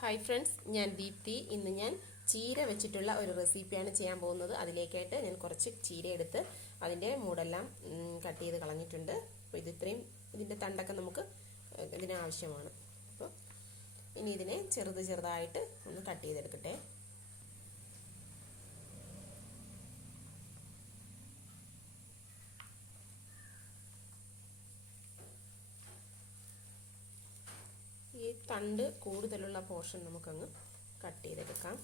Hi friends ഞാൻ ദീപ്തി. ഇന്ന് ഞാൻ ചീര വെച്ചിട്ടുള്ള ഒരു റെസിപ്പിയാണ് ചെയ്യാൻ പോകുന്നത്. അതിലേക്കായിട്ട് ഞാൻ കുറച്ച് ചീര എടുത്ത് അതിന്റെ മൂടെല്ലാം കട്ട് ചെയ്ത് കളഞ്ഞിട്ടുണ്ട്. അപ്പോൾ ഇത് ഇത്രയും ഇതിന്റെ തണ്ടൊക്കെ നമുക്ക് ഇതിനാവശ്യമാണ്. അപ്പോൾ ഇനി ഇതിനെ ചെറുത് ചെറുതായിട്ട് ഒന്ന് കട്ട് ചെയ്തെടുക്കട്ടെ. തണ്ട് കൂടുതലുള്ള പോർഷൻ നമുക്കങ്ങ് കട്ട് ചെയ്തെടുക്കാം.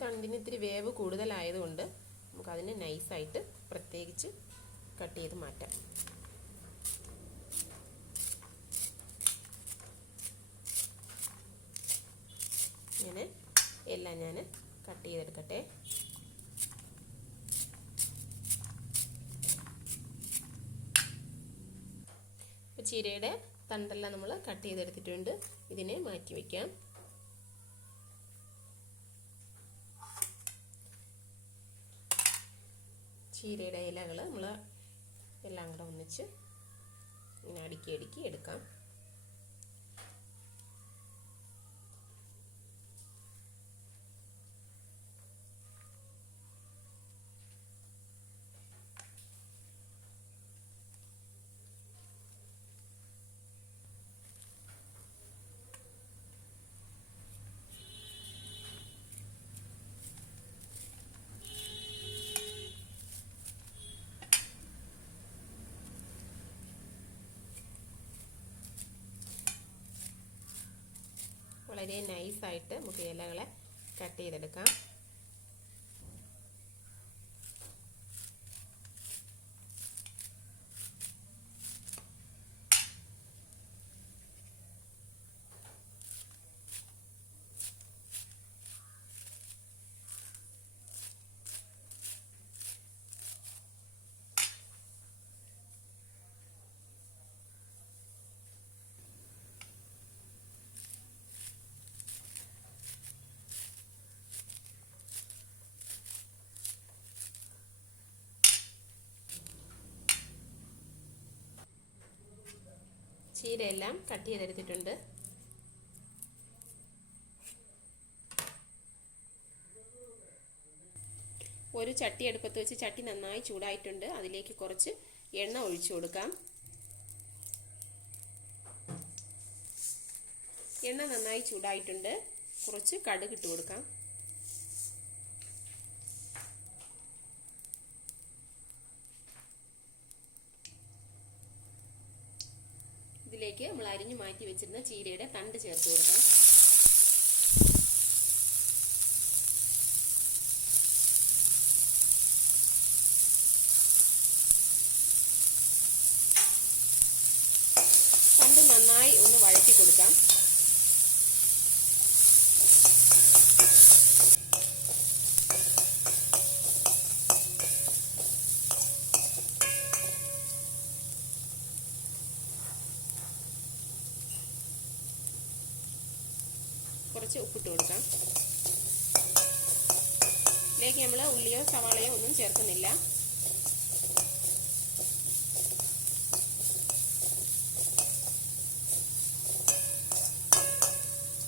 തണ്ടിന് ഇത്തിരി വേവ് കൂടുതലായതുകൊണ്ട് നമുക്കതിനെ നൈസായിട്ട് പ്രത്യേകിച്ച് കട്ട് ചെയ്ത് മാറ്റാം. ഇങ്ങനെ എല്ലാം ഞാൻ കട്ട് ചെയ്തെടുക്കട്ടെ. ചീരയുടെ തണ്ടെല്ലാം നമ്മൾ കട്ട് ചെയ്തെടുത്തിട്ടുണ്ട്. ഇതിനെ മാറ്റി വയ്ക്കാം ചീരയുടെ ഇലകൾ നമ്മൾ എല്ലാം കൂടെ ഒന്നിച്ച് ഇങ്ങനെ അടുക്കി അടുക്കി എടുക്കാം. വളരെ നൈസായിട്ട് നമുക്ക് ഇലകളെ കട്ട് ചെയ്തെടുക്കാം. ചീരയെല്ലാം കട്ട് ചെയ്തെടുത്തിട്ടുണ്ട്. ഒരു ചട്ടി അടുപ്പത്ത് വെച്ച് ചട്ടി നന്നായി ചൂടായിട്ടുണ്ട്. അതിലേക്ക് കുറച്ച് എണ്ണ ഒഴിച്ചു കൊടുക്കാം. എണ്ണ നന്നായി ചൂടായിട്ടുണ്ട്. കുറച്ച് കടുക് ഇട്ട് കൊടുക്കാം. ഇതിലേക്ക് നമ്മൾ അരിഞ്ഞു മാറ്റി വെച്ചിരുന്ന ചീരയുടെ തണ്ട് ചേർത്ത് കൊടുക്കാം തണ്ട് നന്നായി ഒന്ന് വഴറ്റി കൊടുക്കാം. കുറച്ച് ഉപ്പിട്ട് കൊടുക്കാം. ഇതിലേക്ക് നമ്മൾ ഉള്ളിയോ സവാളയോ ഒന്നും ചേർക്കുന്നില്ല.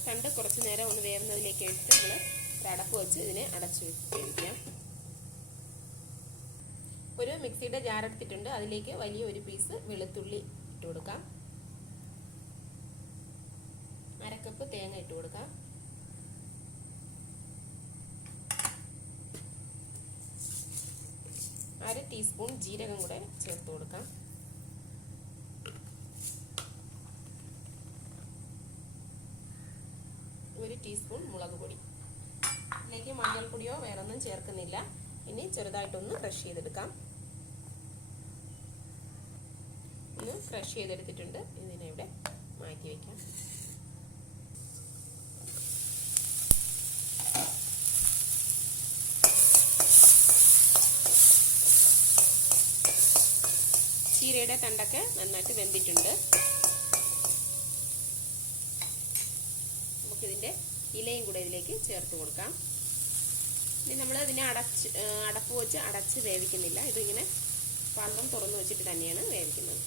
കണ്ട് കുറച്ച് നേരം ഒന്ന് വേവുന്നതിലേക്ക് എടുത്ത് നമ്മൾ അടപ്പ് വെച്ച് ഇതിനെ അടച്ചു വെച്ചിരിക്കാം ഒരു മിക്സിയുടെ ജാർ എടുത്തിട്ടുണ്ട്. അതിലേക്ക് വലിയ ഒരു പീസ് വെളുത്തുള്ളി ഇട്ട് കൊടുക്കാം. അരക്കപ്പ് തേങ്ങ ഇട്ട് കൊടുക്കാം. അര ടീസ്പൂൺ ജീരകം കൂടെ ചേർത്ത് കൊടുക്കാം. ഒരു ടീസ്പൂൺ മുളക് പൊടി. ഇതിലേക്ക് മഞ്ഞൾപ്പൊടിയോ വേറൊന്നും ചേർക്കുന്നില്ല. ഇനി ചെറുതായിട്ടൊന്ന് ക്രഷ് ചെയ്തെടുക്കാം. ഒന്ന് ക്രഷ് ചെയ്തെടുത്തിട്ടുണ്ട്. ഇതിനെ ഇവിടെ മാറ്റി വയ്ക്കാം ചീരയുടെ തണ്ടൊക്കെ നന്നായിട്ട് വെന്തിട്ടുണ്ട്. നമുക്കിതിന്റെ ഇലയും കൂടെ ഇതിലേക്ക് ചേർത്ത് കൊടുക്കാം. ഇനി നമ്മൾ ഇതിനെ അടച്ച് അടപ്പ് വെച്ച് അടച്ച് വേവിക്കുന്നില്ല. ഇതിങ്ങനെ പാത്രം തുറന്നു വെച്ചിട്ട് തന്നെയാണ് വേവിക്കുന്നത്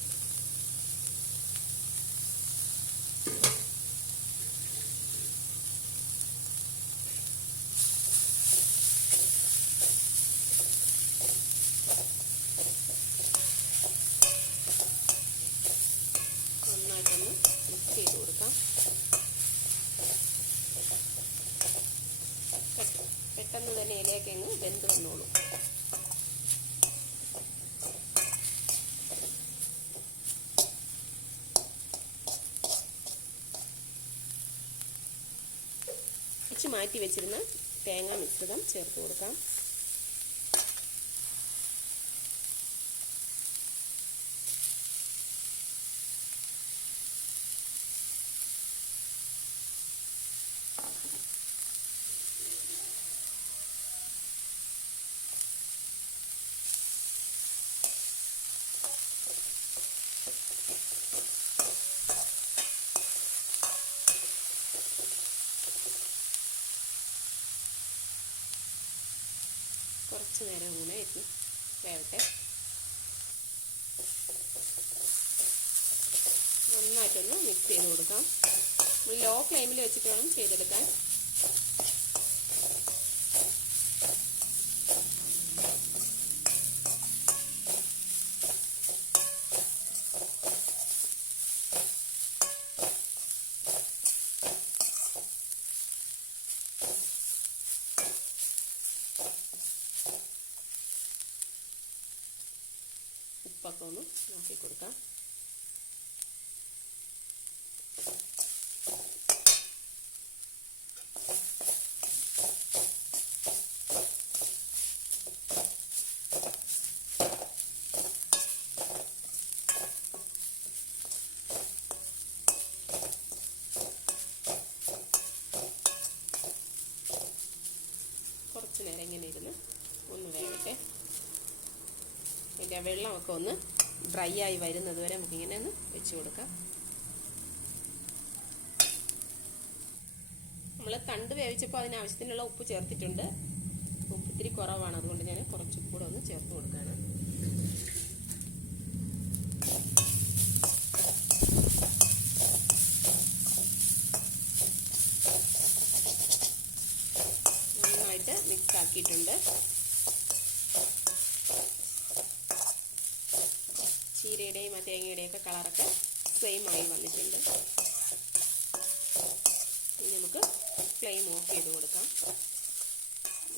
നന്നായിട്ടൊന്ന് മിക്സ് ചെയ്ത് കൊടുക്കാം ഇലയൊക്കെ അങ്ങ് വെന്ത് വന്നോളൂ. മാറ്റി വെച്ചിരുന്ന തേങ്ങ മിശ്രിതം ചേർത്ത് കൊടുക്കാം. കുറച്ച് നേരം കൂടെ ഇരുന്ന് വേവട്ടെ. നന്നായിട്ടൊന്ന് മിക്സ് ചെയ്ത് കൊടുക്കാം. ലോ ഫ്ലെയിമിൽ വെച്ചിട്ട് വേണം ചെയ്തെടുക്കാൻ. ഒന്ന് നോക്കി കൊടുക്കാം. കുറച്ച് നേരം ഇങ്ങനെ ഇരുന്ന് ഒന്ന് വേവട്ടെ അതിന്റെ വെള്ളമൊക്കെ ഒന്ന് ഡ്രൈ ആയി വരുന്നത് വരെ നമുക്കിങ്ങനെ ഒന്ന് വെച്ച് കൊടുക്കാം. നമ്മൾ തണ്ട് വേവിച്ചപ്പോൾ അതിനാവശ്യത്തിനുള്ള ഉപ്പ് ചേർത്തിട്ടുണ്ട്. ഉപ്പ് ഇത്തിരി കുറവാണ് അതുകൊണ്ട് ഞാൻ കുറച്ചും കൂടെ ഒന്ന് ചേർത്ത് കൊടുക്കുകയാണ് നന്നായിട്ട് മിക്സ് ആക്കിയിട്ടുണ്ട്. ചീരയുടെയും ആ തേങ്ങയുടെയും ഒക്കെ കളറൊക്കെ സെയിം ആയി വന്നിട്ടുണ്ട്. ഇനി നമുക്ക് ഫ്ലെയിം ഓഫ് ചെയ്ത് കൊടുക്കാം.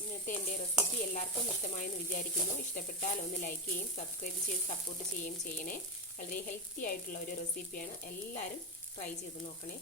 ഇന്നത്തെ എന്റെ റെസിപ്പി എല്ലാവർക്കും ഇഷ്ടമായെന്ന് വിചാരിക്കുന്നു. ഇഷ്ടപ്പെട്ടാൽ ഒന്ന് ലൈക്ക് ചെയ്യും സബ്സ്ക്രൈബ് ചെയ്ത് സപ്പോർട്ട് ചെയ്യുകയും ചെയ്യണേ. വളരെ ഹെൽത്തി ആയിട്ടുള്ള ഒരു റെസിപ്പിയാണ് എല്ലാവരും ട്രൈ ചെയ്ത് നോക്കണേ.